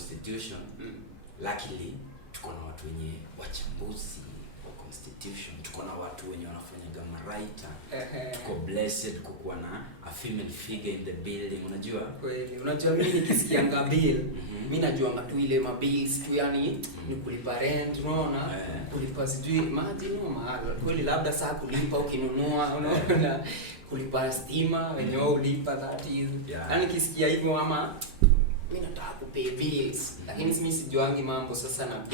constitution. Luckily tuko na watu wenye wachambuzi wa constitution, tuko na watu wenye wanafanya kama writer. Tuko blessed kukuwa na a female figure in the building. Unajua kweli, unajua mimi nikisikianga bill mimi najua tu ile mabills tu, yani ni kulipa rent, unaona, kulipa sijui maji mahali kweli, labda saa kulipa ukinunua, unaona, kulipa stima wenyewe ulipa that is. Yani kisikia hivyo ama mimi nataka kupay bills, lakini mimi sijuangi mambo sasa na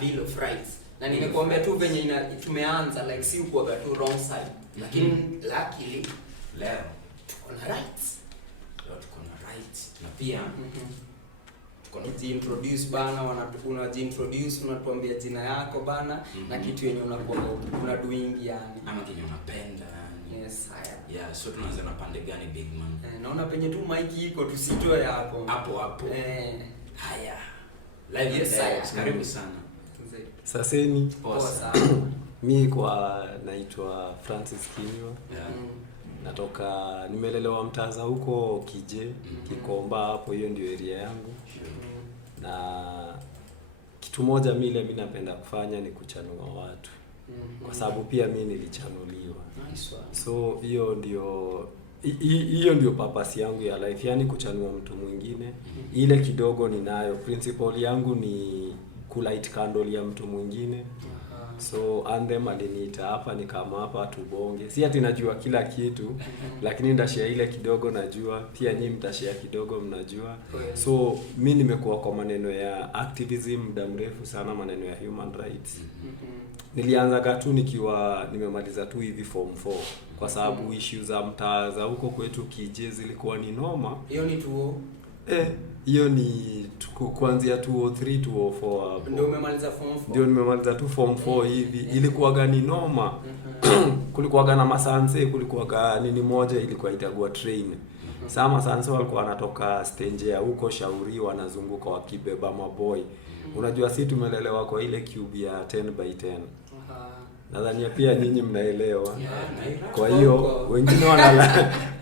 bill of rights. Na nimekuambia tu venye tumeanza like si uko tu wrong side, lakini luckily leo tuko na rights. Na pia introduce bana, unajiintroduce, unatuambia jina yako bana, na kitu yenye unakuwa doing yani, ama kitu unapenda yani. Yes, haya. Yeah, so tunaanza na pande gani big man? Naona penye tu mic iko tusitoe hapo. Hapo. Haya. Live, yes, karibu sana. Saseni. Poa sana. Mimi naitwa Francis Kinywa. Natoka nimelelewa Mtaza huko Kije, Kikomba hapo, hiyo ndio area yangu. Na kitu moja mimi napenda kufanya ni kuchanua watu. Kwa sababu pia mimi nilichanuliwa. Nice one. So hiyo ndio purpose yangu ya life, yani kuchanua mtu mwingine. Ile kidogo ninayo, principle yangu ni kulight candle ya mtu mwingine. So Anthem aliniita hapa, nikama hapa tubonge. Si ati najua kila kitu, lakini ndashare ile kidogo najua, pia nyinyi mtashare kidogo mnajua. So mimi nimekuwa kwa maneno ya activism muda mrefu sana, maneno ya human rights. Nilianza tu nikiwa nimemaliza tu hivi form 4, kwa sababu issues za Mtaza huko kwetu Kije zilikuwa ni noma. Hiyo ni tuo. Hiyo ni kuanzia 203 204 hapo. Ndio umemaliza form 4? Ndio nimemaliza tu form 4 hivi. Ilikuwa gani noma. Kulikuwa gana masanse, kulikuwa nini moja ilikuwa itagua train. Sasa masanse walikuwa wanatoka stage ya huko Shauri, wanazunguka wakibeba maboy. Unajua sisi tumelelewa kwa ile cube ya 10x10. Nadhani pia ninyi mnaelewa. Kwa hiyo wengine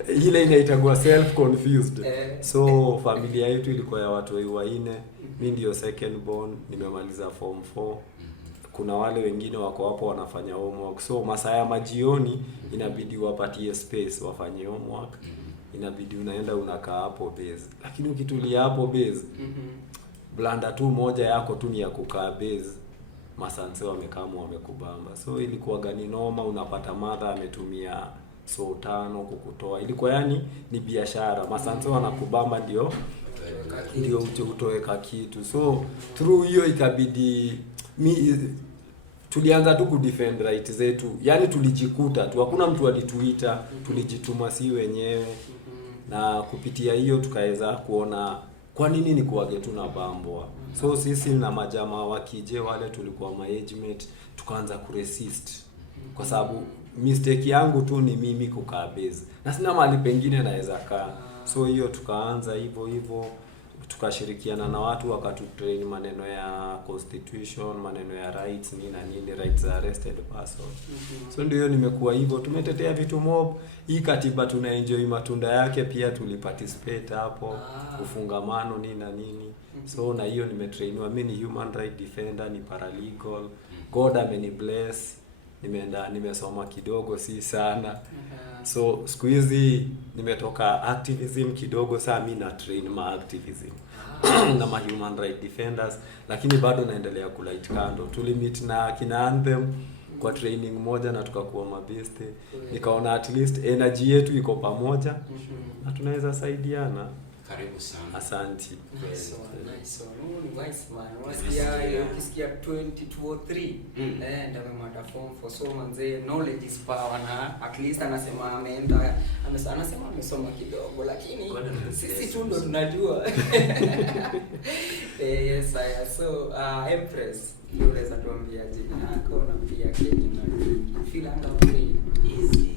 ile inaitagua self confused. So familia yetu ilikuwa ya watu wanne. Mimi ndio second born, nimemaliza form 4. Kuna wale wengine wako hapo wanafanya homework. So masaa ya majioni inabidi wapatie space wafanye homework. Inabidi unaenda unakaa hapo base. Lakini ukitulia hapo base, blanda tu moja yako tu ni ya kukaa base. Masanse wamekubamba. So ilikuwa gani noma, unapata mother ametumia so 5 kukutoa. Ilikuwa yani ni biashara. Masanse wanakubamba ndio utoweka kitu. So through hiyo ikabidi tulianza tu kudefend right zetu. Yani tulijikuta tu, hakuna mtu alituita, tulijituma si wenyewe. Na kupitia hiyo tukaweza kuona kwa nini ni kuage tunabambwa. So sisi na majamaa wa Kije wale tulikuwa management, tukaanza kuresist. Kwa sababu mistake yangu tu ni mimi kukaa base. Na sina mahali pengine naweza kaa. So hiyo tukaanza hivyo tukashirikiana na watu wakatutrain maneno ya constitution, maneno ya rights nini rights za arrested person. So ndio nimekuwa hivyo, tumetetea vitu mob. Hii katiba tuna enjoy matunda yake, pia tuliparticipate hapo ufungamano nini. So na hiyo nimetrainiwa, mimi ni human right defender, ni paralegal. God amenibless. Nimesoma kidogo si sana. So siku hizi nimetoka activism kidogo, saa mimi na train activism na human right defenders, lakini bado naendelea kulight candle. Tulimit na kina Anthem kwa training moja na tukakuwa mabeste. Nikaona at least energy yetu iko pamoja na tunaweza saidiana. Karibu sana. Asante. Nice one. Ni wise man. Ukisikia 2203 ndio mada form for so manze, knowledge is power, na at least anasema anasema amesoma kidogo, lakini sisi tu ndo tunajua. Yes, so Empress, unaweza tuambia jina lako na pia Kenya na feel under free easy.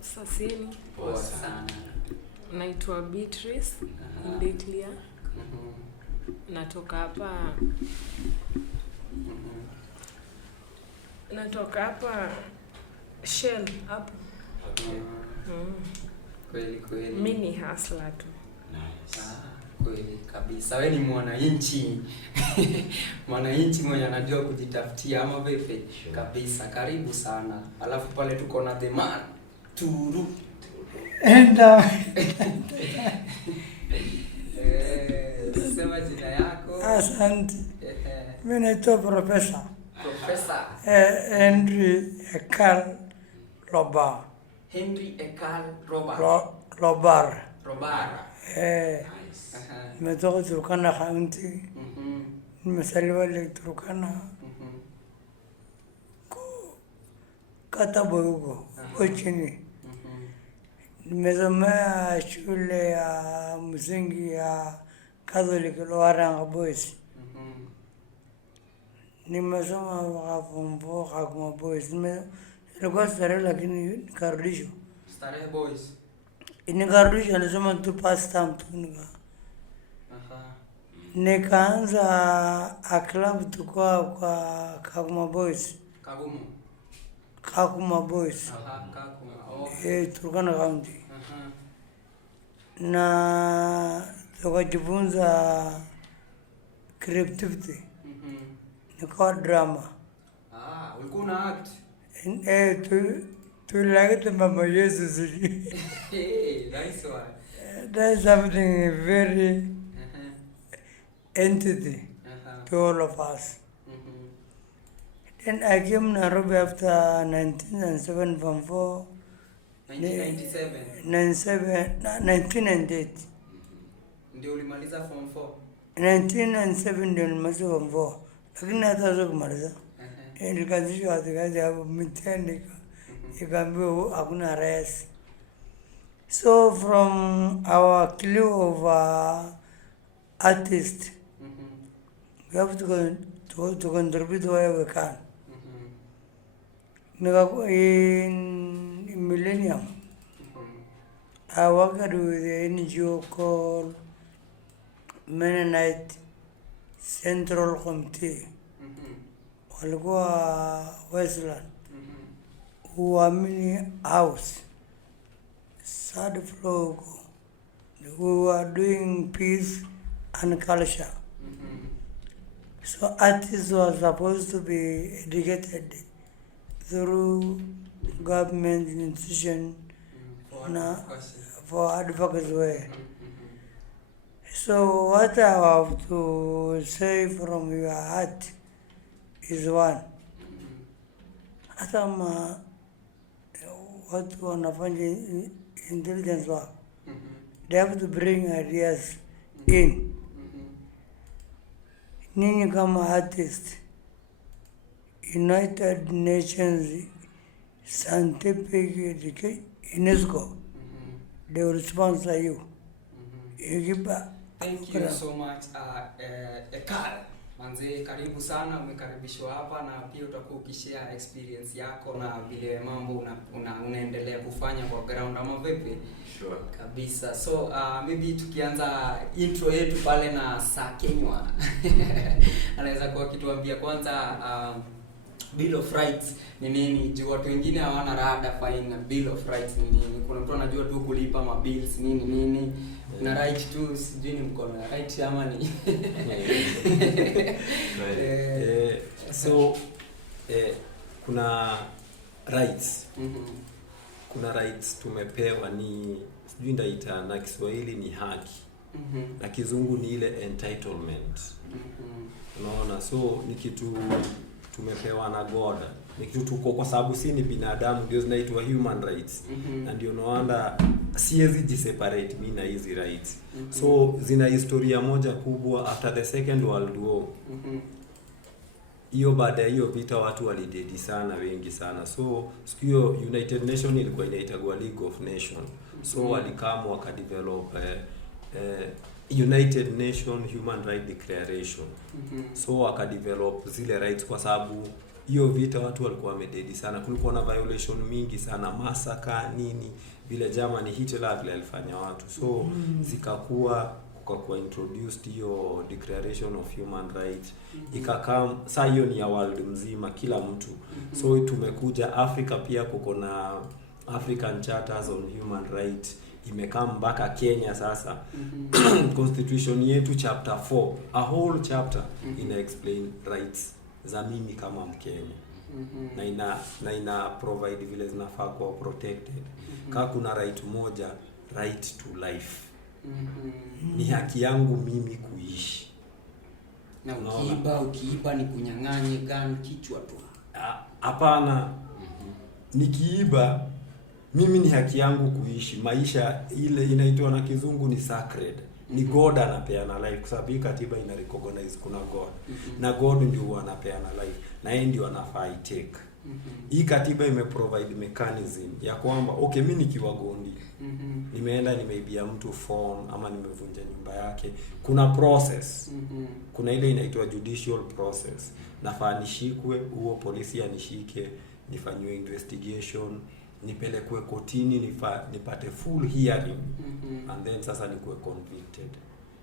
Saseni. Poa sana. Naitwa Beatrice Ndeklia. Natoka Shell hapo. Kweli. Mimi ni hustler tu. Nice. Kweli kabisa. Wewe ni mwananchi. Mwananchi mwenye anajua kujitafutia ama vipi? Sure. Kabisa. Karibu sana. Alafu pale tuko na the man Turu. Sema jina yako. Asante. Mimi naitwa Profesa Henry Ekal Lobar. Henry Ekal Lobar. Lobar. Nice. Nimetoka Turkana County. Nimesaliwa ile Turkana. Kata Boyugo, chini. Nimesomea shule ya msingi ya Catholic Loaranga Boys. Nimesoma form 4 Kakuma Boys. Nilikuwa starehe lakini nikarudishwa. Starehe Boys. Nikarudishwa nilisoma tu past term tu nikaanza a club tukua kwa Kakuma Boys. Kakuma Boys. Kakuma. Turkana County. Na tukajifunza creativity. Nikawa drama. Ulikuwa una act? Tulagete Mama Jesus. Nice one. That's something very entity to all of us. Then I came to Nairobi after 1997 from 4. 1998. Ndio ulimaliza form 4? 1997 ndio nilimaliza form 4. Lakini hata sio kumaliza. Nilikazishwa kazi hapo mtihani ikaambiwa hakuna res. So from our clue of artists, we have to contribute where we can. In Millennium, I worked with an NGO called Mennonite Central Committee. Walikuwa Westland. Uamini House. Third floor. We were doing peace and culture. So artists were supposed to be educated through government institution for advocacy way. So what I have to say from your heart is one. Hata watu wanafanya intelligence work. They have to bring ideas in. Ninyi kama artist, United Nations Scientific Education, UNESCO, they will sponsor you. Thank you so much, Ekal. Manze, karibu sana, umekaribishwa hapa na pia utakuwa ukishare experience yako na vile mambo unaendelea kufanya kwa ground ama vipi? Sure. Kabisa. So, maybe tukianza intro yetu pale na Sakenywa. Anaweza kuwa kituambia kwanza Bill of Rights ni nini? Juu watu wengine hawana rada fine Bill of Rights ni nini. Kuna mtu anajua tu kulipa ma bills nini. Na right tu sijui ni mko na right ama ni. So kuna rights. Kuna rights tumepewa ni sijui ndaita na Kiswahili ni haki. Na Kizungu ni ile entitlement. Unaona, so ni kitu tumepewa na God. Ni kitu tuko kwa sababu si ni binadamu ndio zinaitwa human rights. Na ndio naona siwezi jiseparate mimi na hizi rights. So zina historia moja kubwa after the Second World War. Hiyo baada ya hiyo vita watu walidedi sana wengi sana. So siku hiyo United Nation ilikuwa inaitwa League of Nations. So walikamu wakadevelop United Nation Human Rights Declaration. So wakadevelop zile rights kwa sababu hiyo vita watu walikuwa wamededi sana. Kulikuwa na violation mingi sana, massacre nini, vile Germany Hitler vile alifanya watu. So zikakuwa kukakuwa introduced hiyo Declaration of Human Rights. Ikakaa saa hiyo ni ya world mzima kila mtu. So tumekuja Africa pia kuko na African Charters on Human Rights. imekaa mpaka Kenya sasa. Constitution yetu chapter 4, a whole chapter ina explain rights za mimi kama Mkenya. Na ina provide vile zinafaa kuwa protected. Kama kuna right moja, right to life. Ni haki yangu mimi kuishi. Na ukiiba ni kunyang'anye gun kichwa tu. Hapana. Nikiiba mimi ni haki yangu kuishi. Maisha ile inaitwa na kizungu ni sacred. Ni God anapeana life, kwa sababu katiba ina recognize kuna God. Na God ndio anapeana life, na yeye ndio anafaa take. Hii katiba imeprovide mechanism ya kwamba okay, mimi nikiwa Gondi, nimeenda nimeibia mtu phone ama nimevunja nyumba yake, kuna process. Kuna ile inaitwa judicial process. Nafaa nishikwe, huo polisi anishike, nifanywe investigation, nipelekwe kotini, nipate full hearing, and then sasa nikuwe convicted.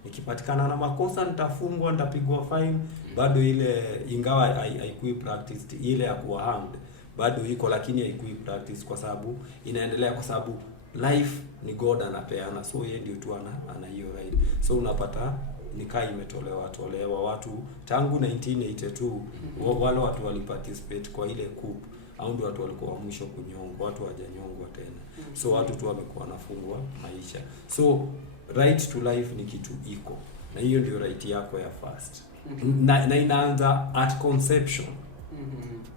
Nikipatikana na makosa nitafungwa, nitapigwa fine. Bado ile ingawa haikui practiced, ile ya kuwa hanged bado iko, lakini haikui practice kwa sababu inaendelea, kwa sababu life ni God anapeana, so yeye ndio tu ana hiyo right. So unapata nikaa imetolewa watu tangu 1982 wale watu waliparticipate kwa ile coup, au ndio watu walikuwa mwisho kunyongwa, watu hawajanyongwa tena. So watu tu wamekuwa wanafungwa maisha. So right to life ni kitu iko, na hiyo ndio right yako ya first. Na inaanza at conception.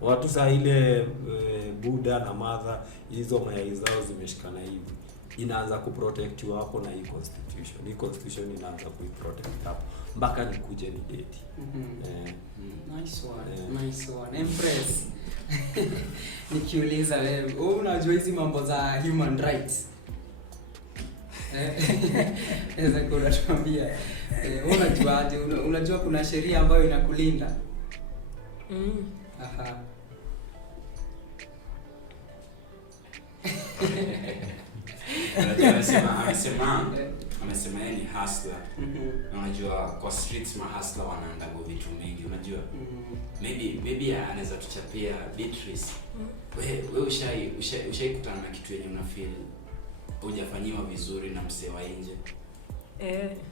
Watu saa ile Buddha na mother hizo mayai zao zimeshikana hivi, inaanza kuprotect wako na hii constitution. Hii constitution inaanza kuiprotect hapo mpaka nikuje ni date. Nice one. Empress. Nikiuliza wewe, unajua hizi mambo za human rights? Eza kuna tuambia. Unajuaje? Unajua kuna sheria ambayo inakulinda? Aha. Amesema yeye ni hustler. Na unajua kwa streets hustler wanaandago vitu mingi, unajua. Maybe anaweza tuchapia Beatrice. Wewe ushaikutana na kitu yenye una feel hujafanyiwa vizuri na msee wa nje?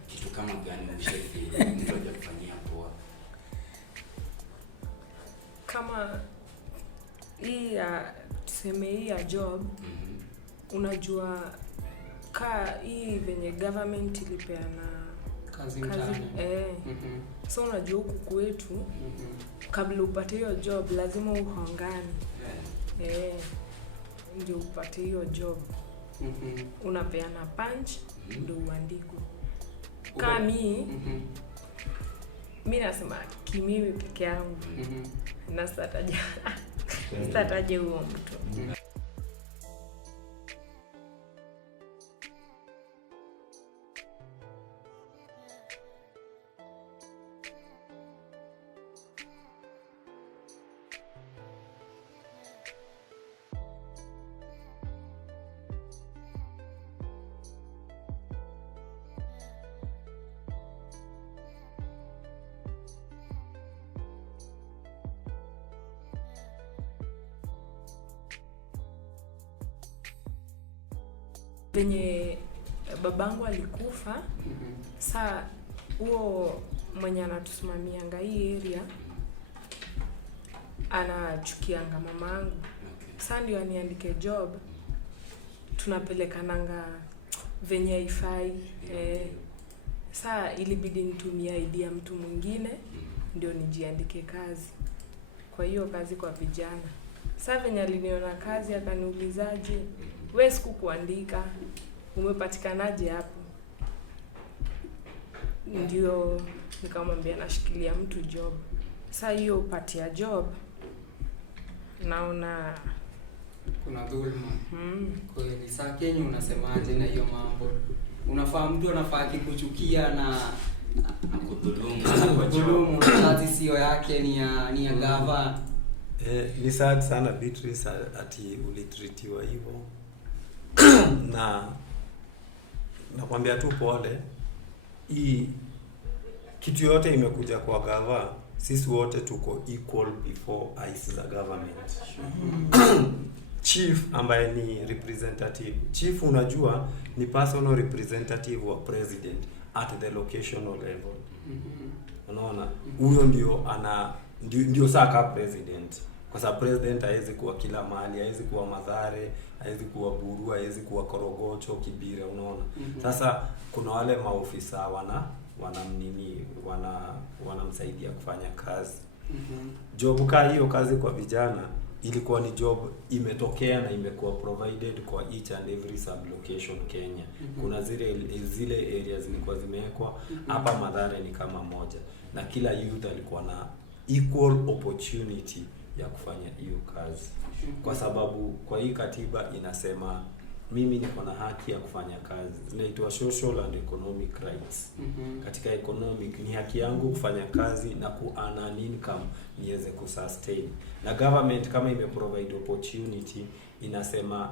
Kitu kama gani ushaifeel mtu hajakufanyia poa? Kama hii ya tuseme hii ya job, unajua hii venye government ilipeana kazi. So unajua huku kwetu kabla upate hiyo job lazima uhongane. Ndio upate hiyo job. Unapeana punch ndio uandikwe. Kama mimi nasema kimimi peke yangu. Na sitataje huo mtu. Venye babangu alikufa, saa huo mwenye anatusimamianga hii area anachukianga mamangu. Saa ndio aniandike job, tunapelekananga venye haifai. Saa ilibidi nitumie ID ya mtu mwingine ndio nijiandike kazi. Kwa hiyo kazi kwa vijana. Saa venye aliniona kazi akaniulizaje, wewe sikukuandika, umepatikanaje hapo? Ndio nikamwambia nashikilia mtu job. Saa hiyo upati ya job naona kuna dhulma. Kweli. Saa Kenya unasemaje na hiyo mambo? Unafaa mtu anafaa akikuchukia na kudhulumu kazi sio yake, ni ya gava. Ni sad sana Beatrice ati ulitritiwa hivyo. Na nakwambia tu pole. Hii kitu yote imekuja kwa gava, sisi wote tuko equal before eyes za government. chief ambaye ni representative. Chief unajua ni personal representative wa president at the locational level. Unaona? Huyo ndio saka president. Kwa sababu president haiwezi kuwa kila mahali, haiwezi kuwa Mathare, haiwezi kuwa Buru, haiwezi kuwa Korogocho, Kibira, unaona. Sasa kuna wale maofisa wanamsaidia kufanya kazi. Job hiyo kazi kwa vijana ilikuwa ni job imetokea na imekuwa provided kwa each and every sub location Kenya. Kuna zile areas zilikuwa zimewekwa hapa. Mathare ni kama moja, na kila youth alikuwa na equal opportunity ya kufanya hiyo kazi, kwa sababu kwa hii katiba inasema mimi niko na haki ya kufanya kazi. Zinaitwa social and economic rights. Katika economic ni haki yangu kufanya kazi na ku-earn income niweze kusustain. Na government kama imeprovide opportunity, inasema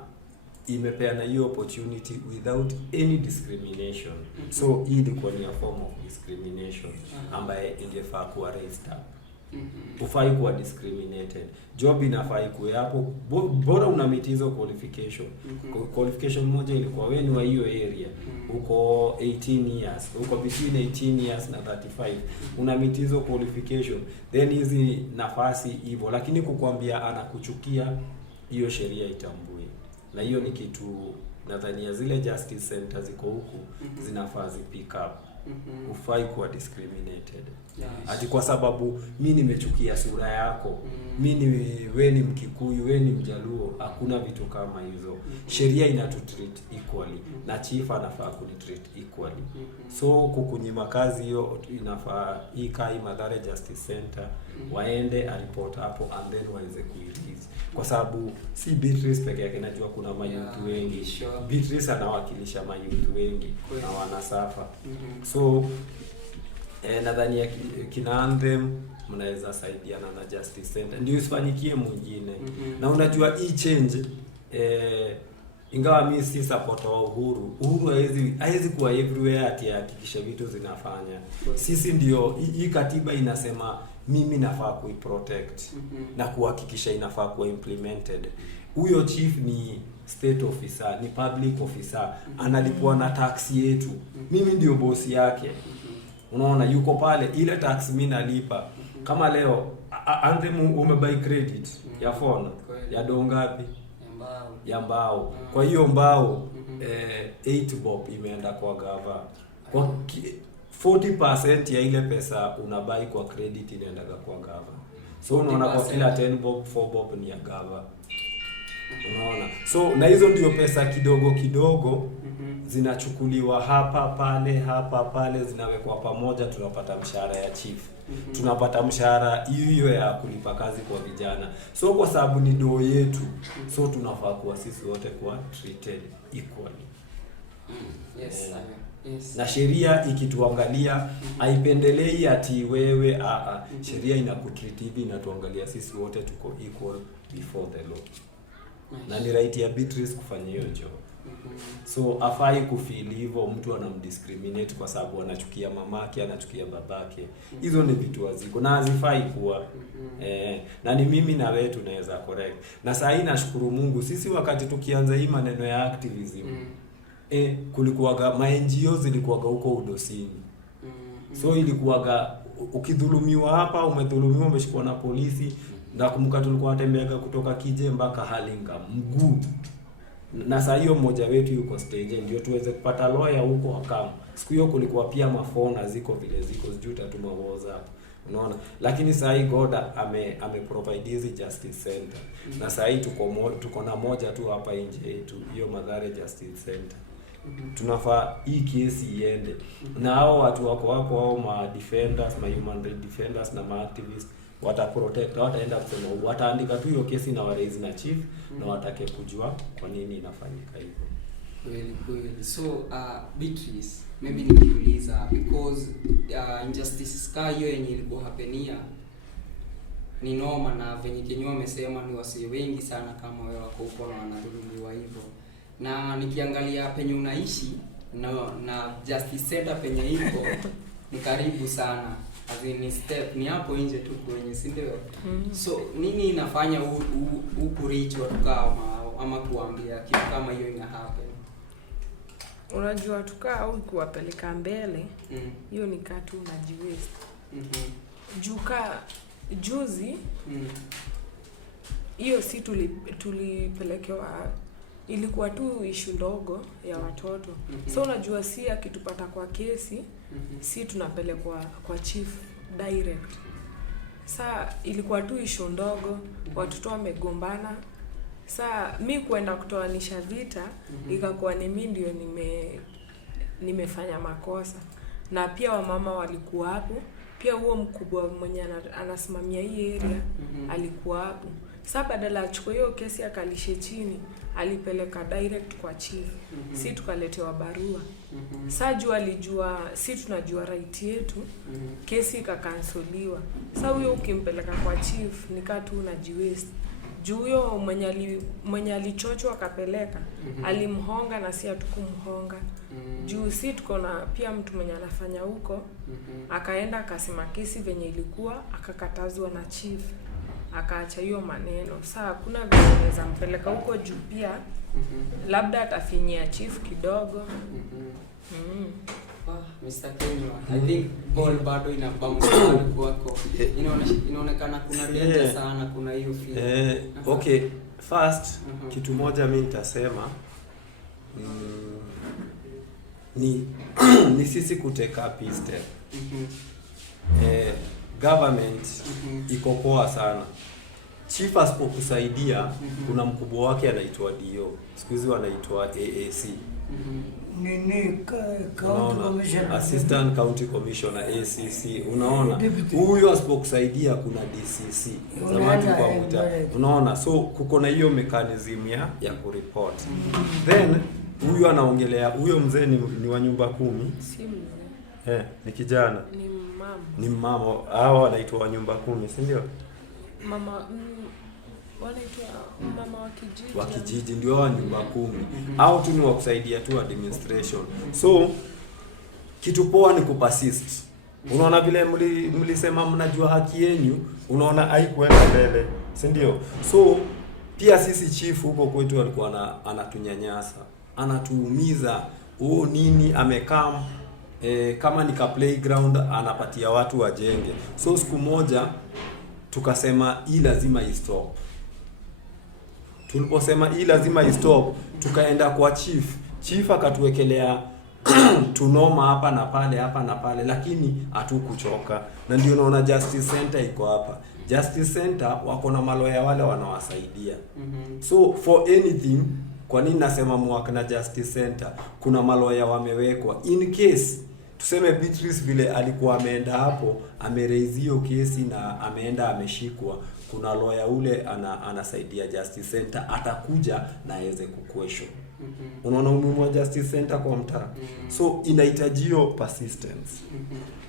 imepeana hiyo opportunity without any discrimination. So hii ilikuwa ni a form of discrimination ambaye ingefaa kuwa raised up. Ufai kuwa discriminated. Job inafaa ikuwe hapo bora una meet hizo qualification. Qualification moja ilikuwa wewe ni wa hiyo area. Uko 18 years, uko between 18 years na 35. Una meet hizo qualification. Then hizi nafasi hivyo, lakini kukwambia anakuchukia, hiyo sheria itambui. Na hiyo ni kitu nadhani zile justice centers ziko huku zinafaa pick up. Ufai kuwa discriminated. Ati kwa sababu mimi nimechukia sura yako, wewe ni Mkikuyu, wewe ni Mjaluo, hakuna vitu kama hizo. Sheria inatutreat equally na chief anafaa kunitreat equally. So kukunyima kazi hiyo inafaa hii kai Mathare Justice Center waende a report hapo and then waweze kuirelease, kwa sababu si Beatrice peke yake, najua kuna mayouth wengi. Beatrice anawakilisha mayouth wengi na wanasafa. So nadhani kina Anthem mnaweza saidiana na Justice Center ndio isifanyikie mwingine. Na unajua hii change ingawa mimi si supporter wa Uhuru haiwezi kuwa everywhere ati hakikisha vitu zinafanya. Sisi ndio hii katiba inasema mimi nafaa kuiprotect na kuhakikisha inafaa kuwa implemented. Huyo chief ni state officer, ni public officer, analipwa na tax yetu. Mimi ndio boss yake. Unaona, yuko pale, ile tax mimi nalipa. Kama leo Anthem umebuy credit ya phone ya dongapi? Ya mbao. Kwa hiyo mbao 8 bob imeenda kwa gava. Kwa 40% ya ile pesa unabai kwa credit inaenda kwa gava. So unaona kwa kila 10 bob 4 bob ni ya gava. Unaona? So na hizo ndio pesa kidogo zinachukuliwa hapa pale zinawekwa pamoja, tunapata mshahara ya chief. Tunapata mshahara hiyo ya kulipa kazi kwa vijana. So kwa sababu ni doo yetu, so tunafaa kuwa sisi wote kuwa treated equally. Yes. Na sheria ikituangalia haipendelei ati wewe sheria inakutreat hivi, inatuangalia sisi wote tuko equal before the law. Na ni right ya Beatrice kufanya hiyo job. So afai kufeel hivyo mtu anamdiscriminate kwa sababu anachukia mamake, anachukia babake. Hizo ni vitu haziko na hazifai kuwa. Na ni mimi na wewe tunaweza correct. Na saa hii nashukuru Mungu, sisi wakati tukianza hii maneno ya activism kulikuwaga ma-NGO zilikuwaga huko udosini. So ilikuwaga ukidhulumiwa hapa, umedhulumiwa, umeshikwa na polisi. Nakumbuka tulikuwa tembeaga kutoka Kije mpaka Halinga mguu. Na saa hiyo mmoja wetu yuko stage ndio tuweze kupata lawyer huko akamu. Siku hiyo kulikuwa pia mafona ziko vile ziko sijui tatuma WhatsApp. Unaona? Lakini saa hii God ame provide hizi Justice Center. Na saa hii tuko na moja tu hapa nje yetu, hiyo Mathare Justice Center. Tunafaa hii kesi iende. Na hao watu wako hapo, hao ma defenders, ma human rights defenders na ma activists wataprotect, wataenda kusema, wataandika tu hiyo kesi na waraise na chief na watake kujua kwa nini inafanyika hivyo. Kweli. So Beatrice, maybe nikiuliza because injustices ka hiyo yenye ilikuwa hapenia ni noma, na venye Kenya wamesema ni wasi wengi sana kama wewe wako huko na wanadhulumiwa hivyo. Na nikiangalia penye unaishi na Justice Center penye iko ni karibu sana. Azini step ni hapo nje tu kwenye, si ndio? So nini inafanya huku reach watu kama ama kuambia kitu kama hiyo ina happen? Unajua tukaa au kuwapeleka mbele, hiyo ni katu unajiwaste. Juka juzi hiyo si tulipelekewa, ilikuwa tu issue ndogo ya watoto. So unajua si akitupata kwa kesi, si tunapelekwa kwa chief direct. Saa ilikuwa tu issue ndogo, watoto wamegombana. Saa mi kuenda kutoanisha vita, ikakuwa ni mimi ndio nimefanya makosa. Na pia wamama walikuwa hapo, pia huo mkubwa mwenye anasimamia hii area alikuwa hapo. Saa badala achukue hiyo kesi akalishe chini, alipeleka direct kwa chief. Si tukaletewa barua. Saa juu alijua si tunajua right yetu, kesi ikakansoliwa. Saa huyo ukimpeleka kwa chief nikaa tu unajiwaste. Juu huyo mwenye alichochwa akapeleka, alimhonga na si hatukumhonga. Juu si tuko na pia mtu mwenye anafanya huko, akaenda akasema kesi venye ilikuwa, akakatazwa na chief. Akaacha hiyo maneno. Saa kuna vile unaweza mpeleka huko juu pia, labda atafinyia chief kidogo. Mr. Kenywa, I think ball bado ina bounce kwako. Inaonekana kuna danger sana, kuna hiyo fear. Okay, first kitu moja mimi nitasema ni sisi kuteka piste. Government iko poa sana. Chief asipokusaidia, kuna mkubwa wake anaitwa DO. Siku hizi wanaitwa AAC. County Commissioner, Assistant County Commissioner, ACC. Unaona, huyo asipokusaidia kuna DCC. Zamani kwa muda. Unaona, so kuko na hiyo mechanism ya kureport. Then huyo anaongelea, huyo mzee ni wa nyumba 10. Si mzee. Ni kijana. Ni mama. Hao wanaitwa wa nyumba 10, si ndio? Mama wanaitwa mama wa kijiji. Wa kijiji ndio wa nyumba 10. Au tu ni wa kusaidia tu administration. So kitu poa ni kupersist. Unaona vile mlisema mnajua haki yenu, unaona haikuenda mbele, si ndio? So pia sisi chief huko kwetu alikuwa anatunyanyasa, anatuumiza. Nini amekam kama nika playground anapatia watu wajenge. So siku moja tukasema hii lazima istop. Tuliposema hii lazima istop, tukaenda kwa chief. Chief akatuwekelea tunoma hapa na pale, lakini hatukuchoka. Na ndio unaona Justice Center iko hapa. Justice Center wako na maloya wale wanawasaidia. So for anything, kwa nini nasema mwaka na Justice Center, kuna maloya wamewekwa in case tuseme Beatrice vile alikuwa ameenda hapo, ameraise hiyo kesi na ameenda ameshikwa, kuna lawyer ule anasaidia Justice Center, atakuja na aweze kuquestion. Unaona umuhimu wa Justice Center kwa mtaa. So inahitajio persistence.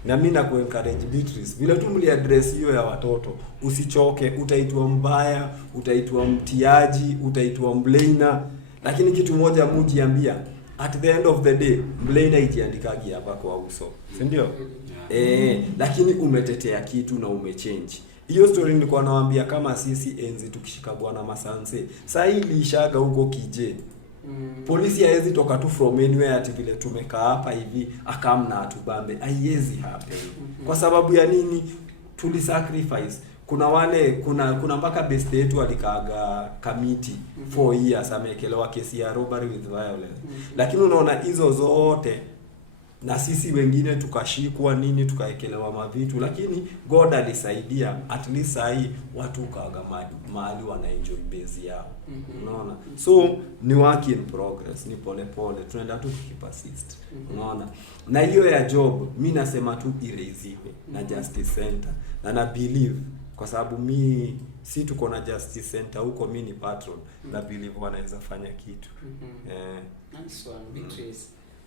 Na mimi na kuencourage Beatrice, vile tu mliaddress hiyo ya watoto, usichoke. Utaitwa mbaya, utaitwa mtiaji, utaitwa mlainer, lakini kitu moja mujiambia, at the end of the day, mlainer itiandikagi hapa kwa uso, si ndio? Lakini umetetea kitu na umechange. Hiyo story nilikuwa nawaambia kama sisi enzi tukishika bwana Masanse. Sasa hii ilishaga huko kije. Polisi haiwezi toka tu from anywhere ati vile tumekaa hapa hivi akamna atubambe. Haiwezi happen. Kwa sababu ya nini? Tuli sacrifice. Kuna wale kuna mpaka best yetu alikaaga committee 4 years amekelewa kesi ya robbery with violence. Lakini unaona hizo zote na sisi wengine tukashikwa nini tukaekelewa mavitu, lakini God alisaidia, at least sahi watu kaaga mahali wana enjoy base yao. Unaona? So ni work in progress, ni pole pole tunaenda tu tukipersist. Unaona? Na hiyo ya job mimi nasema tu iraisiwe na Justice Center, na believe kwa sababu mimi si tuko na Justice Center huko, mimi ni patron na believe wanaweza fanya kitu. Nice one, Beatrice.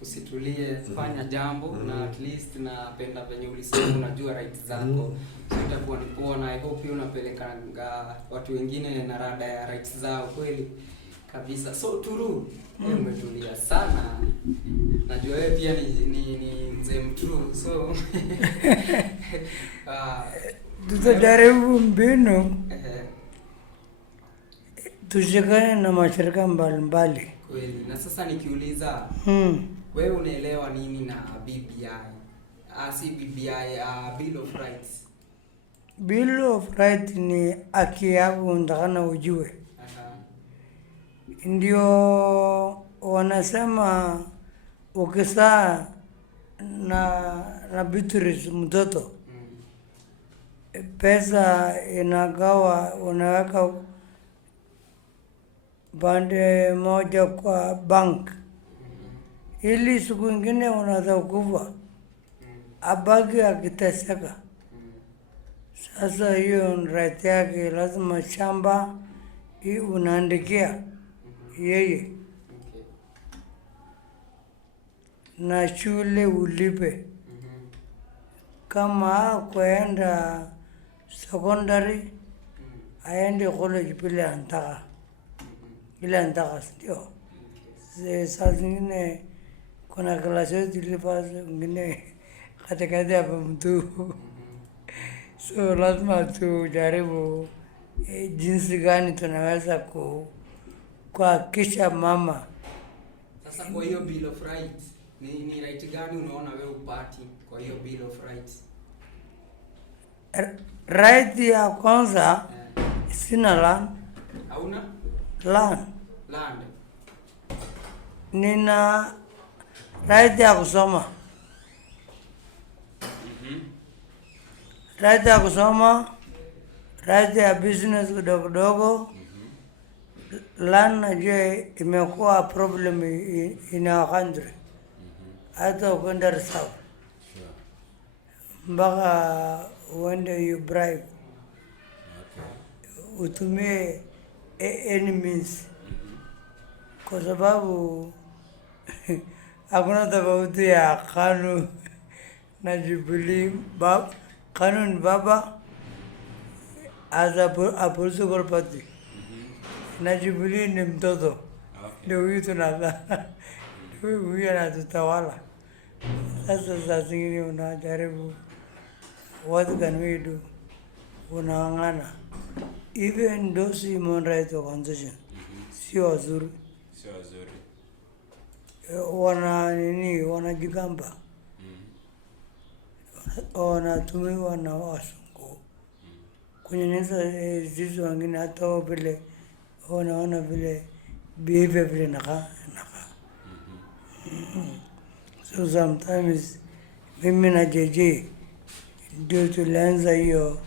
Usitulie, fanya jambo na at least napenda venye ulisema unajua rights zako. So itakuwa ni poa na I hope you unapeleka watu wengine na rada ya rights zao kweli kabisa. So Turu, umetulia sana. Najua wewe pia ni mzee mtrue. So tutajaribu mbinu tushikane na mashirika mbalimbali. Kweli. Na sasa nikiuliza, wewe unaelewa nini na BBI? Si BBI, Bill of Rights. Bill of Rights ni haki yako ndakana ujue. Ndio wanasema ukizaa na Beatrice mtoto, pesa inagawa, unaweka pande moja kwa bank, ili siku ingine unaweza kufa abaki akiteseka. Sasa hiyo right yake, lazima shamba hii unaandikia yeye na shule ulipe. Kama kuenda secondary aende college bila antaka, ndio. Saa zingine kuna klasi tulipa zingine katikati hapa mtu. So lazima tujaribu jinsi gani tunaweza kuhakikisha mama. Sasa kwa hiyo Bill of Rights, ni right gani unaona wewe upati kwa hiyo Bill of Rights? Right ya kwanza, sina land. Hauna Land. Nina right ya kusoma. Right ya kusoma, right ya business kidogo. Land najua imekuwa problem in our country. Hata ukwenda reserve mpaka uende you bribe, utumie any means, kwa sababu hakuna tofauti ya KANU na Jubilee. KANU ni baba as a political party, na Jubilee ni mtoto. Ndio huyu tunadha, huyu anatutawala. Sasa saa zingine unajaribu, what can we do? Unaangana. Even those human rights organization sio wazuri. Wanajigamba, wanatumiwa na wasungu kunyanyasa sisi wengine. Hata vile wanaona vile behavior vile naka. So sometimes mimi na JJ ndio tulianza hiyo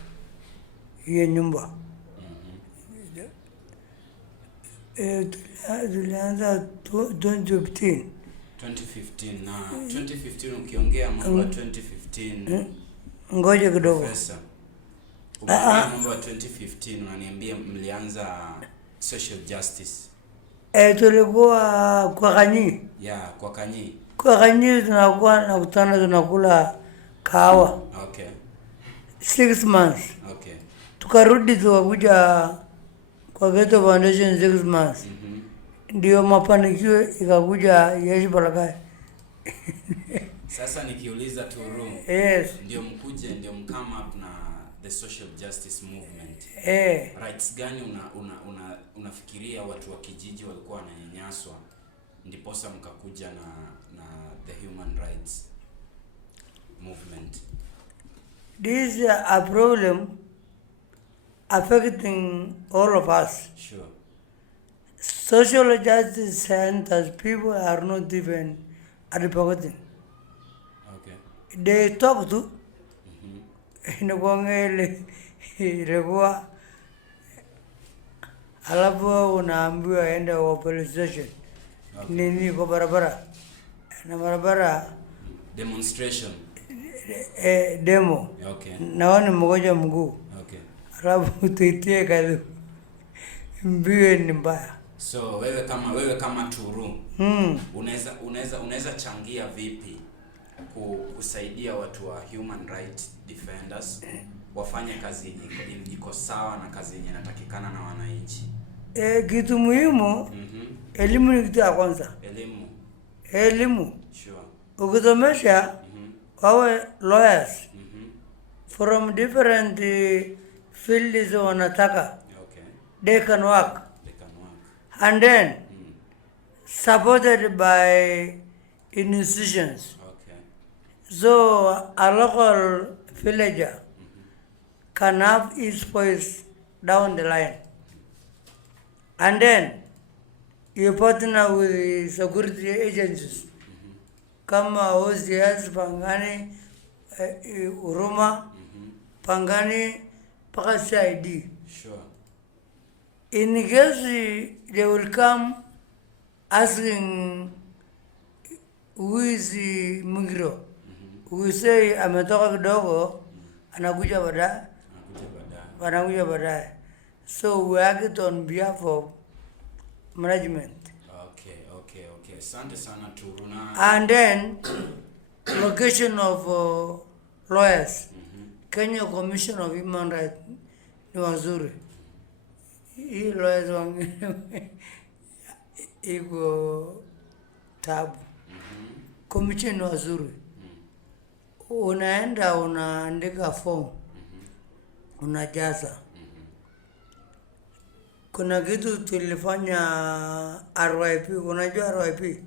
nyumba. Tulianza 2015. Na 2015 ukiongea mambo ya 2015. Ngoja kidogo. Professor. Ukiongea mambo ya 2015 unaniambia mlianza social justice. Tulikuwa kwa Kanyi. Kwa Kanyi. Kwa Kanyi tunakuwa nakutana, tunakula kahawa. Okay. 6 months. Okay. Tukarudi tukakuja kwa Ghetto Foundation 6 months. Ndio mafanikio ikakuja Yesu Balakai. Sasa nikiuliza Turu. Yes. Ndio mkama up na the social justice movement. Rights gani unafikiria watu wa kijiji walikuwa wananyanyaswa ndiposa mkakuja na the human rights movement? This is a problem affecting all of us. Sure. Social justice centers, people are not even advocating. Okay. They talk to inakuangele ilikuwa, alafu unaambiwa enda wa police station. Okay. Nini kwa barabara na barabara demonstration, demo. Okay. Naona mmoja mguu. Okay. Alafu tuitie kazi mbio ni mbaya. So wewe kama Turu, unaweza changia vipi kusaidia watu wa human rights defenders wafanye kazi iko sawa na kazi yenye inatakikana na wananchi? Kitu muhimu, elimu ni kitu ya kwanza. Elimu. Sure. Ukisomesha wawe lawyers from different fields wanataka. Okay. They can work. and then supported by institutions. Okay. So a local villager can have his voice down the line. And then you partner with the security agencies. Kama OCS, Pangani, Uruma, Pangani, paka CID. Sure. In case they will come asking who is the Migro, we say ametoka kidogo, anakuja baadaye, anakuja baadaye. So we act on behalf of management. Okay. Asante sana Turuna. And then location of lawyers. Kenya Commission of Human Rights ni wazuri. Hii lawyers wengine iko tabu. Commission ni wazuri. Unaenda unaandika form. Unajaza. Kuna kitu tulifanya RYP, unajua RYP?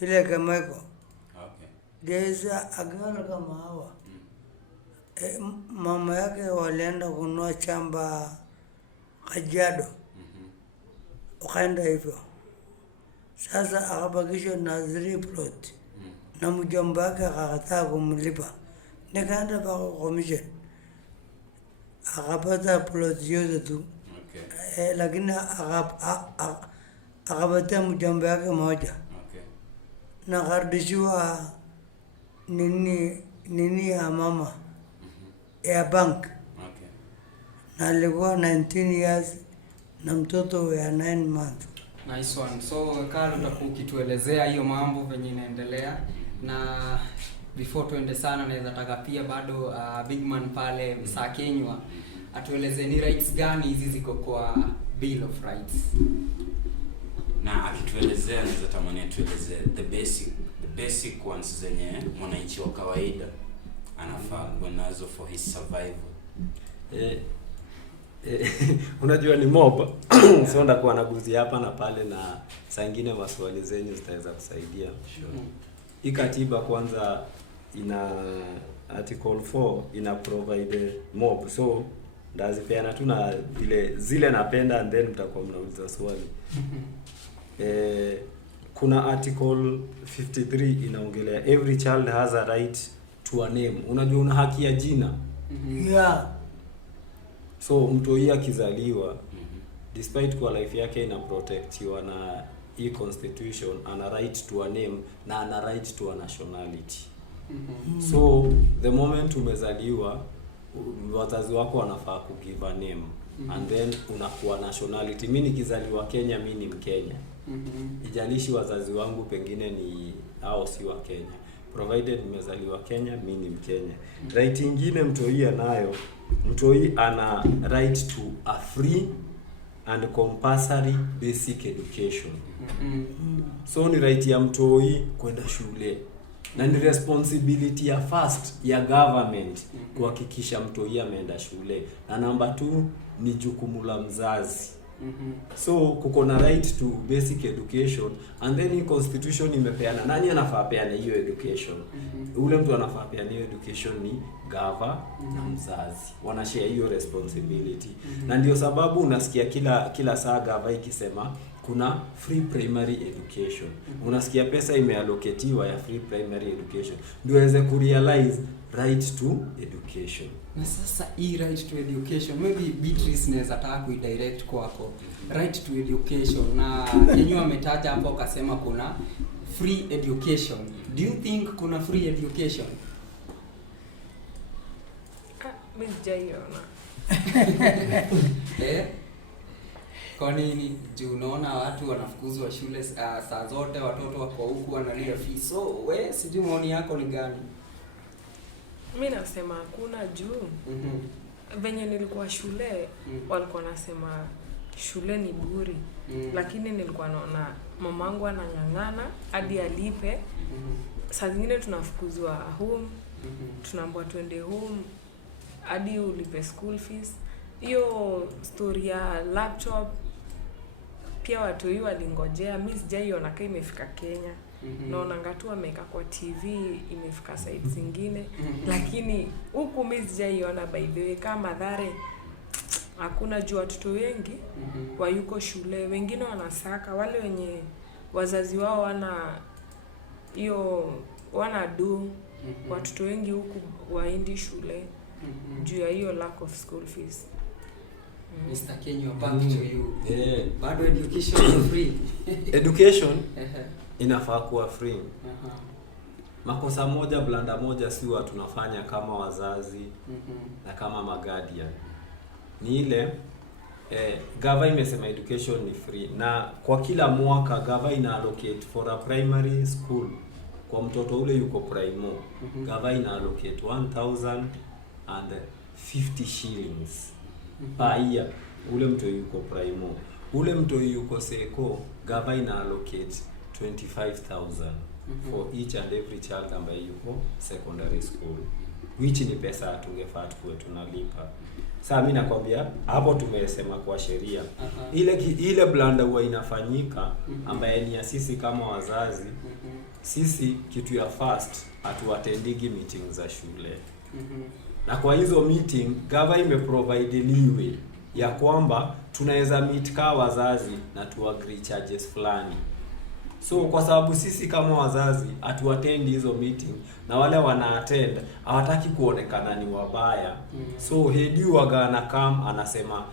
Ile Kemeko. Okay. There is a girl kama hawa. Mama yake walienda kununua chamba Kajiado. Wakaenda hivyo. Sasa akabakishwa na 3 plot. Na mjomba wake akakataa kumlipa. Nikaenda kwa commission. Akapata plot yote tu. Okay. Lakini akapatia mjomba wake moja. Okay. Na karudishiwa nini ya mama ya bank. Okay. Na alikuwa 19 years na mtoto ya 9 months. Nice one. So Carl, utakuwa ukituelezea hiyo mambo venye inaendelea, na before tuende sana naweza taka pia bado big man pale Msakenywa atueleze ni rights gani hizi ziko kwa Bill of Rights. Na akituelezea naweza tamani atuelezee the basic ones zenye mwananchi wa kawaida anafaa kuwa nazo for his survival. Unajua ni mob. So ndakuwa naguzia hapa na pale, na saa nyingine maswali zenyu zitaweza kusaidia. Sure. Hii katiba kwanza ina article 4 ina provide mob, so ndazipeana tu na zile napenda, and then mtakuwa mnauliza swali. Kuna article 53 inaongelea every child has a right to a name. Unajua una haki ya jina. Yeah. So mtu huyu akizaliwa, despite kwa life yake ina protectiwa na hii constitution, ana right to a name na ana right to a nationality. So the moment umezaliwa, wazazi wako wanafaa kugive a name, and then unakuwa nationality. Mimi nikizaliwa Kenya, mimi ni Mkenya. Ijalishi wazazi wangu pengine ni hao si wa Kenya, provided nimezaliwa Kenya, mimi ni Mkenya. Right ingine mtoi anayo, mtoi ana right to a free and compulsory basic education. So ni right ya mtoi kwenda shule, na ni responsibility ya first ya government kuhakikisha mtoi ameenda shule, na number 2 ni jukumu la mzazi. So kuko na right to basic education, and then in constitution imepeana nani anafaa peana hiyo education. Ule mtu anafaa peana hiyo education ni gava na mzazi, wanashare hiyo responsibility. Na ndio sababu unasikia kila saa gava ikisema kuna free primary education. Unasikia pesa imeallocatiwa ya free primary education ndio waweze kurealize right to education. Na sasa hii right to education, maybe Beatrice naweza taka kuidirect kwako. Right to education, na yenyewe ametaja hapo akasema kuna free education. Do you think kuna free education? Mimi sijaiona. Kwa nini? Juu unaona watu wanafukuzwa shule saa zote, watoto wako huku wanalia fees. So we sijui maoni yako ni gani? Mimi nasema hakuna juu. Venye nilikuwa shule walikuwa nasema shule ni bure. Lakini nilikuwa naona mamangu anang'ang'ana hadi alipe. Saa zingine tunafukuzwa home. Tunaambiwa twende home hadi ulipe school fees. Hiyo story ya laptop pia watu hii walingojea. Mimi sijaiona kama imefika Kenya. Naona ngatu wameka kwa TV imefika side zingine. Lakini huku mimi sijaiona by the way. Kama Mathare hakuna juu watoto wengi wayuko shule. Wengine wanasaka, wale wenye wazazi wao wana do watoto wengi huku waendi shule juu ya hiyo lack of school fees. Mr. Kenya, back to you. Bado education is free. Education inafaa kuwa free. Makosa moja, blanda moja si watu tunafanya kama wazazi na kama maguardian. Ni ile gava imesema education ni free, na kwa kila mwaka gava ina allocate for a primary school kwa mtoto ule yuko primo. Gava ina allocate 1,050 shillings per year. Ule mtoto yuko primo. Ule mtoto yuko seko, gava ina allocate 25,000 for each and every child ambaye yuko secondary school, which ni pesa tungefaa tuwe tunalipa. Sasa mimi nakwambia hapo tumesema kwa sheria. Ile blanda huwa inafanyika ambaye ni ya sisi kama wazazi. Sisi kitu ya first hatuatendigi meeting za shule. Na kwa hizo meeting gava imeprovide leeway ya kwamba tunaweza meet kama wazazi na tu agree charges fulani. So kwa sababu sisi kama wazazi hatuattend hizo meeting na wale wana-attend hawataki kuonekana ni wabaya. So head wagana come anasema,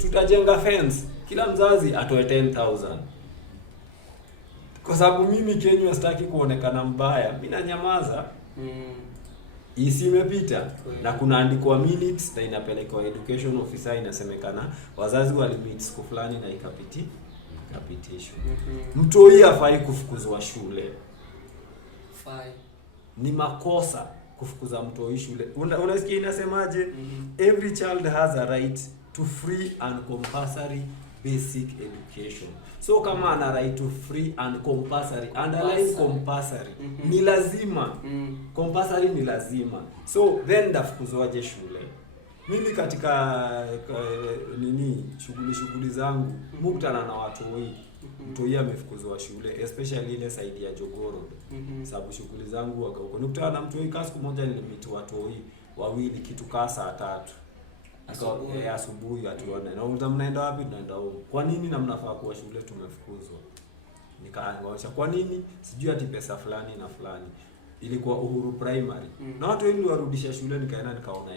tutajenga fence, kila mzazi atoe 10,000. Kwa sababu mimi Kenya sitaki kuonekana mbaya, mimi nanyamaza. Isi imepita na kuna andikwa minutes na inapelekwa education officer, inasemekana wazazi walimeet siku fulani na ikapitishwa. Mtoi hafai kufukuzwa shule. Ni makosa kufukuza mtoi shule. Unasikia inasemaje? Every child has a right to free and compulsory basic education. So kama ana right to free and compulsory, underline compulsory. Ni lazima. Compulsory ni lazima. So then dafukuzwaje shule? Mimi katika shughuli zangu mukutana na watu wengi. Mtoi amefukuzwa shule, especially ile side ya Jogoro. Sababu shughuli zangu waka huko. Nikutana na mtoi siku moja nilimit watu wawili kitu kaa saa 3. Asubuhi atuone. Na mnaenda wapi? Tunaenda huko. Kwa nini na mnafaa kuwa shule tumefukuzwa? Nikaangaisha kwa nini? Sijui ati pesa fulani na fulani. Ilikuwa Uhuru Primary. Na watu wengi warudisha shule, nikaenda nikaona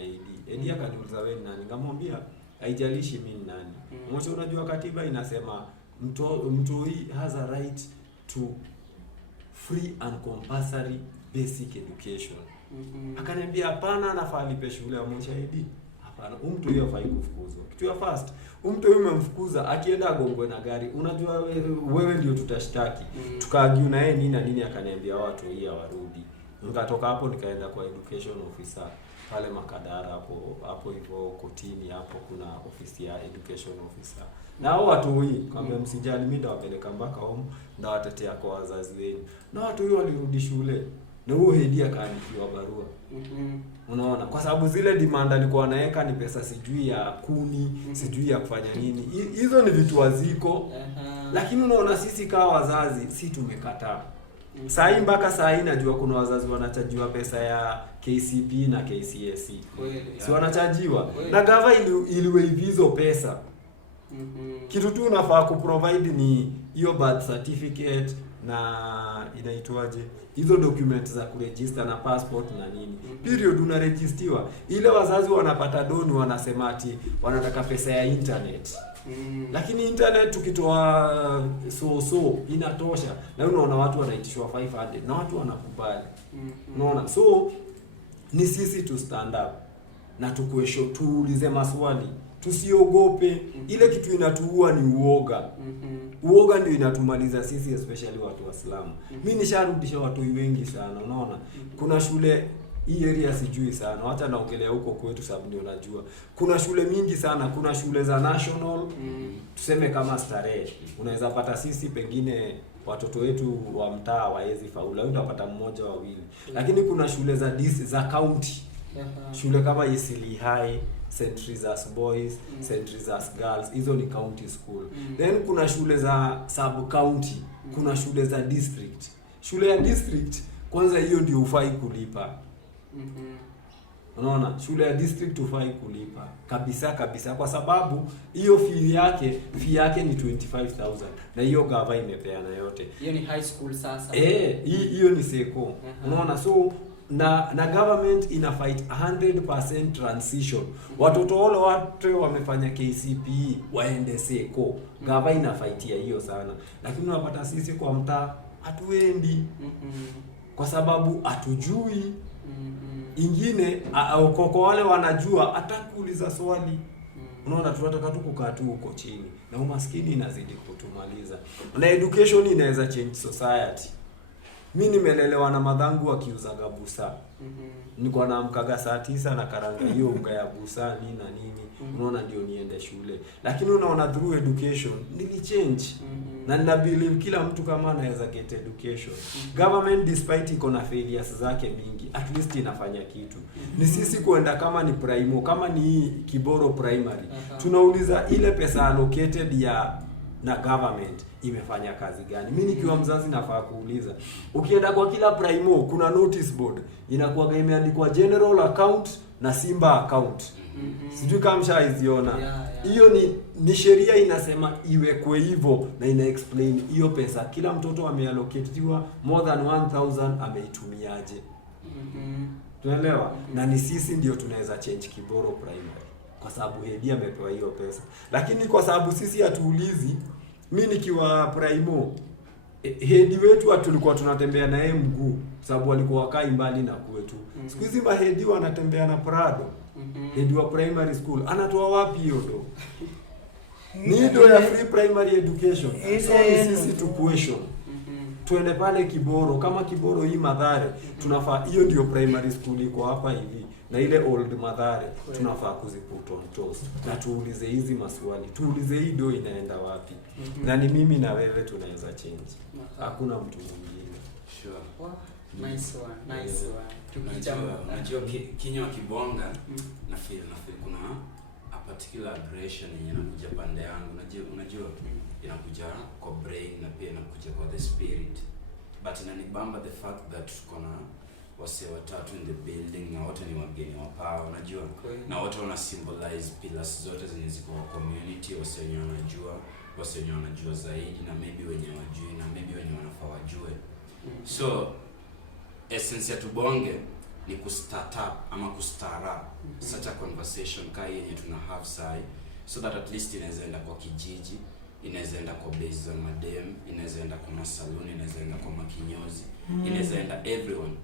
AD akaniuliza wewe nani? Nikamwambia haijalishi mimi nani. Mwisho unajua katiba inasema mtoi has a right to free and compulsory basic education. Akaniambia hapana, anafaa alipe shule ya mshahidi. Hapana, mtu huyo hafai kufukuzwa. Kitu ya first, mtu huyo umemfukuza akienda agongwe na gari. Unajua wewe ndio tutashtaki. Tukaagiu na yeye nini na nini, akaniambia watu warudi. Nikatoka hapo nikaenda kwa education officer pale Makadara hapo hivyo kotini hapo kuna ofisi ya education officer. Na hao watu kwamba msijali, mimi ndawapeleka mpaka home, ndawatetea kwa wazazi wenu. Na watu walirudi shule. Na huyo hedi akaandikiwa barua. Unaona, kwa sababu zile demand alikuwa anaweka ni pesa sijui ya kuni, sijui ya kufanya nini. Hizo ni vitu waziko. Lakini unaona sisi kama wazazi si tumekataa. Saa mpaka saa najua kuna wazazi wanachajiwa pesa ya KCP na KCSE. Si wanachajiwa. Na gava iliwaive hizo pesa. Kitu tu unafaa kuprovide ni hiyo birth certificate na inaitwaje hizo documents za kuregister na passport na nini. Period unaregistiwa. Ile wazazi wanapata doni wanasema ati wanataka pesa ya internet. Lakini internet tukitoa so inatosha. Na unaona watu wanaitishwa 500 na watu wanakubali. Unaona? So ni sisi to stand up na tuulize maswali. Tusiogope. Ile kitu inatuua ni uoga. Uoga ndio inatumaliza sisi, especially watu Waislamu. Mimi nisharudisha watu wengi sana, unaona. Kuna shule hii area sijui sana. Wacha naongelea huko kwetu sababu ndio najua. Kuna shule mingi sana, kuna shule za national. Tuseme kama Starehe. Unaweza pata sisi pengine watoto wetu wa mtaa hawaezi faulu. Utapata mmoja wawili. Lakini kuna shule za county. Shule kama Isili High, St. Teresa's Boys, St. Teresa's Girls, hizo ni county school. Then kuna shule za sub county, kuna shule za district. Shule ya district kwanza hiyo ndio hufai kulipa. Unaona, shule ya district hufai kulipa kabisa kwa sababu hiyo fee yake ni 25,000 na hiyo gava imepeana yote. Hiyo ni high school sasa. Hiyo ni seko. Unaona, so na government ina fight 100% transition. Watoto wale wote wamefanya KCPE waende seko. Gava ina fight ya hiyo sana. Lakini unapata sisi kwa mtaa hatuendi. Kwa sababu hatujui. Ingine kwa wale wanajua hata kuuliza swali. Unaona, tunataka tu kukaa tu huko chini. Na umaskini inazidi kutumaliza. Na education inaweza change society. Mimi nimelelewa na madhangu akiuza gabusa. Nilikuwa naamkaga saa 9 na karanga hiyo unga ya busa nini na nini. Unaona, ndio niende shule. Lakini unaona, through education nilichange. Na nina believe kila mtu kama anaweza get education. Government despite iko na failures zake mingi, at least inafanya kitu. Ni sisi kuenda kama ni primo, kama ni Kiboro primary. Tunauliza ile pesa allocated na government imefanya kazi gani? Mimi nikiwa mzazi nafaa kuuliza. Ukienda kwa kila primo kuna notice board inakuwa imeandikwa general account na Simba account. Sijui kama mshaiziona. Hiyo ni sheria inasema iwekwe hivyo na ina explain hiyo pesa kila mtoto ameallocatiwa more than 1000 ameitumiaje. Tunaelewa? Na ni sisi ndio tunaweza change Kiboro primary kwa sababu hedi amepewa hiyo pesa. Lakini kwa sababu sisi hatuulizi, mimi nikiwa primo hedi wetu tulikuwa tunatembea naye mguu sababu walikuwa wakai mbali na kwetu. Siku hizi mahedi wanatembea na Prado. Hedi wa primary school anatoa wapi hiyo ndo? Nido ya free primary education. So sisi tu question. Tuende pale Kiboro, kama Kiboro hii Mathare, tunafaa hiyo ndio primary school iko hapa hivi. Na ile old Mathare tunafaa kuziput on toes. Na tuulize hizi maswali. Tuulize hii do inaenda wapi? Na ni mimi na wewe tunaweza change. Hakuna mtu mwingine. Sure. Wow. Nice one. Unajua kinywa kibonga na feel kuna a particular aggression yenye inakuja pande yangu. Unajua inakuja kwa brain na pia inakuja kwa the spirit. But inanibamba the fact that tuko na wase watatu in the building na wote ni wageni wa power, unajua. Na wote wana symbolize pillars zote zenye ziko kwa community, wase wenye wanajua zaidi na maybe wenye wajui na maybe wenye wanafaa wajue. So essence ya tubonge ni kustart up ama kustara such a conversation kai yenye tuna have sai, so that at least inaweza enda kwa kijiji, inaweza enda kwa base za madem, inaweza enda kwa masaluni, inaweza enda kwa makinyozi, inaweza enda everyone,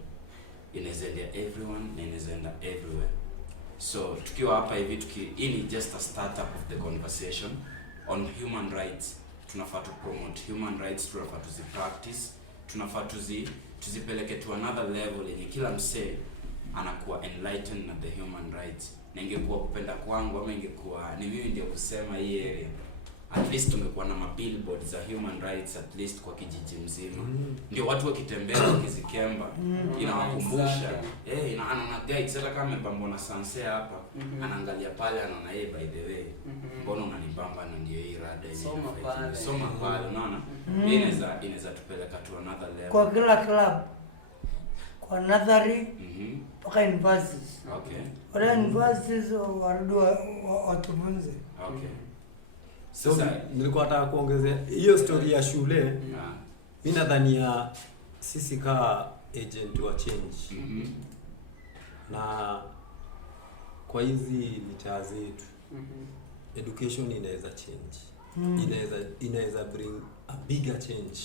na inaweza enda everywhere. So tukiwa hapa hivi hii ni just a startup of the conversation on human rights. Tunafaa to promote human rights, tunafaa tuzi practice, tunafaa tuzipeleke to another level yenye kila msee anakuwa enlightened na the human rights. Na ingekuwa kupenda kwangu ama ingekuwa ni mimi ndio kusema hii area, at least tungekuwa na mabillboard za human rights at least kwa kijiji mzima. Ndio watu wakitembea wakizikemba inawakumbusha anaona guide sasa kama amebambwa na sunset hapa, anaangalia pale anaona by the way mbona unanibamba, na ndio hii rada yenyewe soma pale unaona. Inaweza tupeleka to another level kwa kila club, kwa nursery mpaka universities. Wala universities warudi watufunze. So nilikuwa nataka kuongezea hiyo story ya shule. Mimi nadhania sisi kama agent wa change na kwa hizi mitaa zetu education inaweza change. Inaweza bring a bigger change.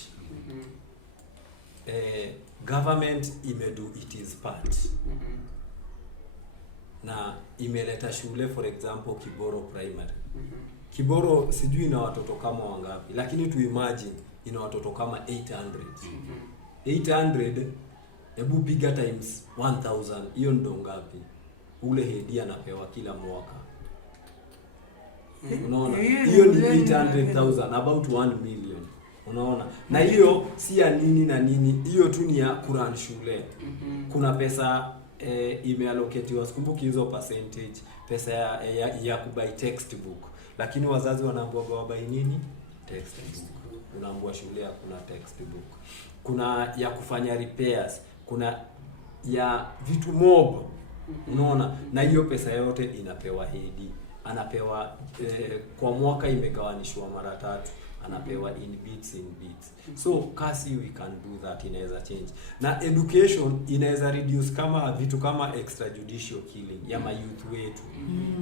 Government imedo it is part. Na imeleta shule for example Kiboro primary. Kiboro sijui ina watoto kama wangapi, lakini tu imagine ina watoto kama 800. 800 hebu piga times 1000, hiyo ndo ngapi? Ule hedi anapewa kila mwaka. Unaona? Hiyo ni 800,000, about 1 million. Unaona? Na hiyo si ya nini na nini, hiyo tu ni ya Quran shule. Kuna pesa imeallocatiwa, sikumbuki hizo percentage, pesa ya kubuy textbook, lakini wazazi wanaambiwa wabai nini? Textbook. Unaambiwa shule hakuna textbook. Kuna ya kufanya repairs, kuna ya vitu mob, unaona, na hiyo pesa yote inapewa hedi, anapewa kwa mwaka imegawanishwa mara 3, anapewa in bits. So kasi we can do that, inaweza change. Na education inaweza reduce kama vitu kama extrajudicial killing ya youth wetu.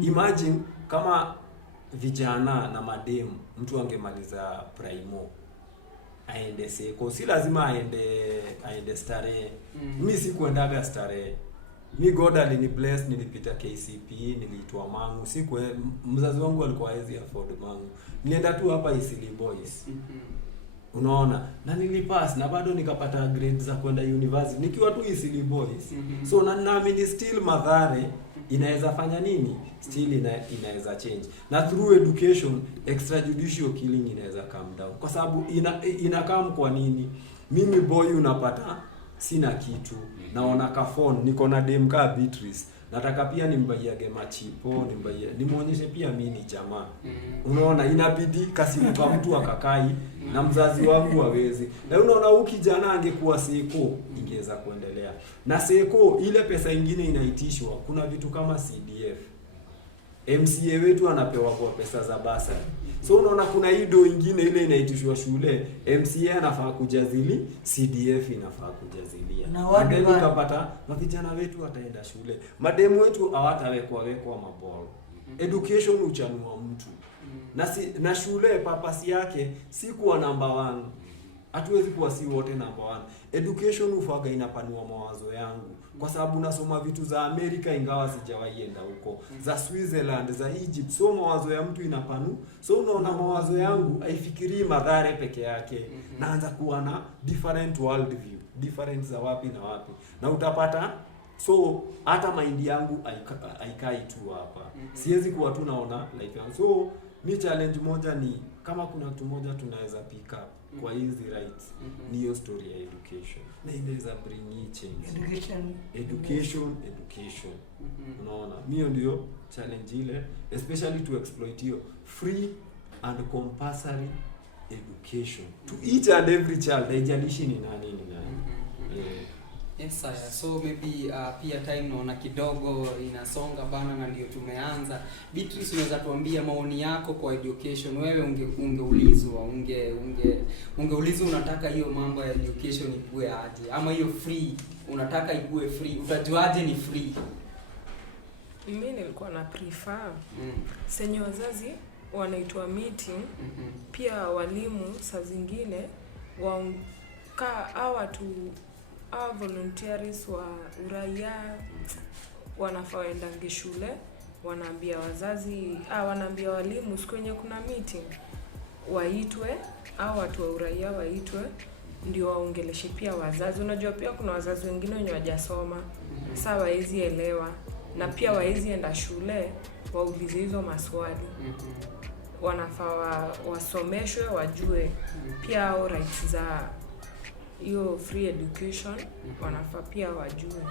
Imagine kama vijana na mademu, mtu angemaliza primo aende seko, si lazima aende starehe. Mimi sikuendaga starehe. Mi God alini bless, nilipita KCPE, niliitwa Mangu. Mzazi wangu alikuwa hawezi afford Mangu. Nilienda tu hapa Eastleigh Boys. Unaona? Na nilipass na bado nikapata grades za kwenda university nikiwa tu Eastleigh Boys. So naamini still Mathare inaweza fanya nini? Still inaweza change. Na through education extrajudicial killing inaweza come down. Kwa sababu inakam kwa nini? Mimi boy unapata sina kitu, naona ka phone, niko na dem ka Beatrice, nataka pia nimbayiage machipo, nimuonyeshe pia mimi ni jamaa. Unaona, inabidi kasimuka mtu akakai na mzazi wangu hawezi. Na unaona ukijana angekuwa seko ingeweza kuendelea. Na seko ile pesa nyingine inaitishwa, kuna vitu kama CDF. MCA wetu anapewa kwa pesa za basari. So unaona kuna ido ingine ile inaitishwa shule, MCA anafaa kujazili, CDF inafaa kujazilia. Na watu nikapata na vijana wetu wataenda shule. Mademu wetu hawatawekwa mabolo. Education uchanua mtu. Na shule papasi yake si kuwa number 1. Hatuwezi kuwa si wote number 1. Education ufaga inapanua mawazo yangu. Kwa sababu nasoma vitu za Amerika ingawa sijawahi enda huko. Za Switzerland, za Egypt. So mawazo ya mtu inapanu. So unaona mawazo yangu haifikirii Mathare peke yake. Naanza kuwa na different world view. Different za wapi na wapi. Na utapata so hata mind yangu haikai tu hapa. Siwezi kuwa tu naona life yangu. So mi challenge moja ni kama kuna kitu moja tunaweza pick up kwa hizi rights, ni hiyo story ya education. Na inaweza bring change. Education. Unaona? Mimi ndio challenge ile, especially to exploit hiyo free and compulsory education to each and every child, haijalishi ni nani. Yes sir. So maybe pia time naona kidogo inasonga bana, na ndio tumeanza. Beatrice, unaweza tuambia maoni yako kwa education? Wewe ungeulizwa unataka hiyo mambo ya education ikue aje, ama hiyo free unataka ikue free, utajuaje ni free? Mimi nilikuwa na prefer senye wazazi wanaitwa meeting, pia walimu saa zingine volunteers wa uraia wanafaa waendange shule, wanaambia wazazi wanaambia walimu siku yenye kuna meeting waitwe, au watu wa uraia waitwe ndio waongeleshe pia wazazi. Unajua pia kuna wazazi wengine wenye hawajasoma, sasa waezi elewa, na pia waezi enda shule waulize hizo maswali. Wanafaa wasomeshwe wajue pia au rights za hiyo free education, wanafaa pia wajue.